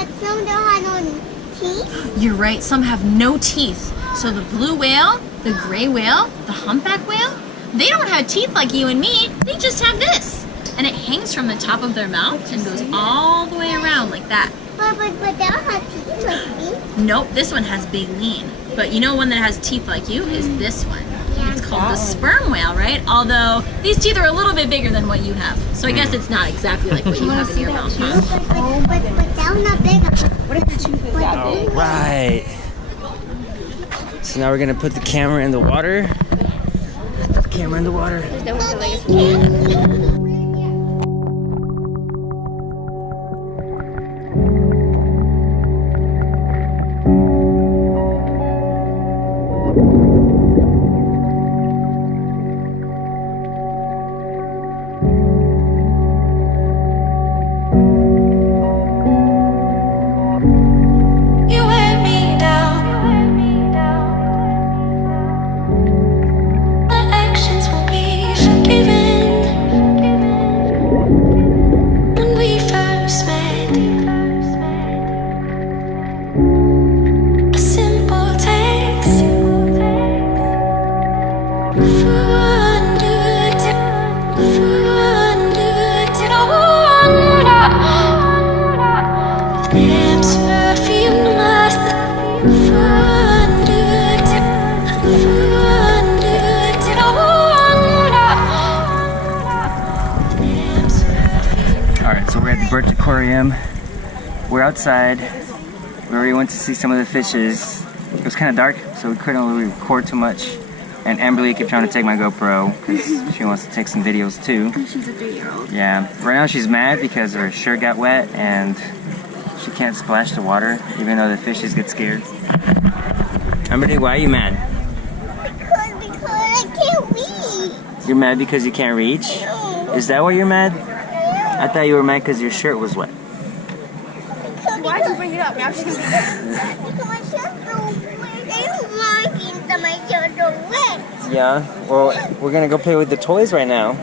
But some don't have no teeth. You're right, some have no teeth. So the blue whale, the gray whale, the humpback whale, they don't have teeth like you and me. They just have this. And it hangs from the top of their mouth and goes all the way around like that. But they don't have teeth like me. Nope, this one has baleen. But you know one that has teeth like you is this one. Yeah. It's called the sperm whale, right? Although these teeth are a little bit bigger than what you have. So I guess it's not exactly like what you have in your mouth. But that one's not big. What if your tooth is that big? Right. So now we're gonna put the camera in the water. Put the camera in the water. Alright, so we're at the Birch Aquarium. We're outside. We already went to see some of the fishes. It was kind of dark, so we couldn't really record too much. And Amberly kept trying to take my GoPro because she wants to take some videos too. She's a 3-year-old. Yeah. Right now she's mad because her shirt got wet and she can't splash the water even though the fishes get scared. Amberly, why are you mad? Because I can't reach. You're mad because you can't reach? Is that why you're mad? I thought you were mad because your shirt was wet. Why'd you bring it up? Now she's gonna be mad. Because my shirt's so wet. I don't like that my shirt's so wet. Yeah, well, we're gonna go play with the toys right now.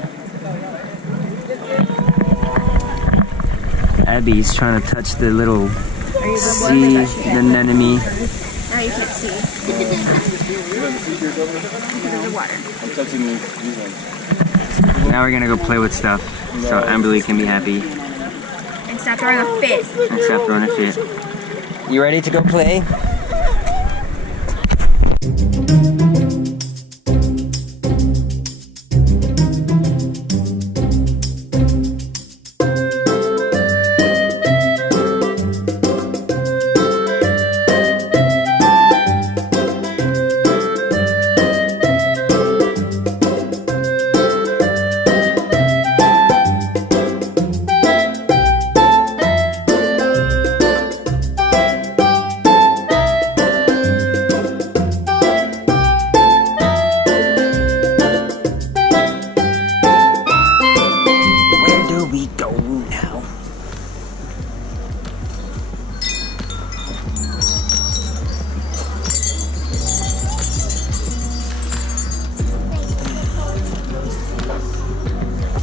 Abby's trying to touch the little sea anemone. Now you can't see. Because of the water. Now we're gonna go play with stuff so Amberly can be happy And stop throwing a fit. and stop throwing a fit. You ready to go play?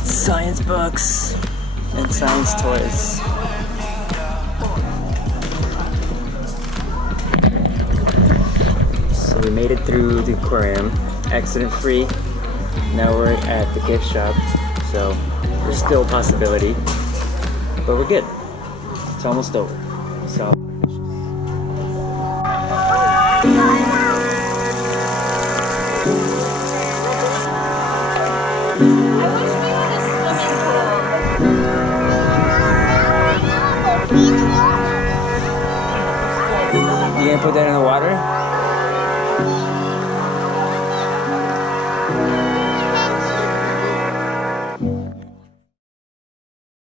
Science books and science toys. So we made it through the aquarium, accident free. Now we're at the gift shop, so there's still a possibility, but we're good. It's almost over. So. You gonna put that in the water?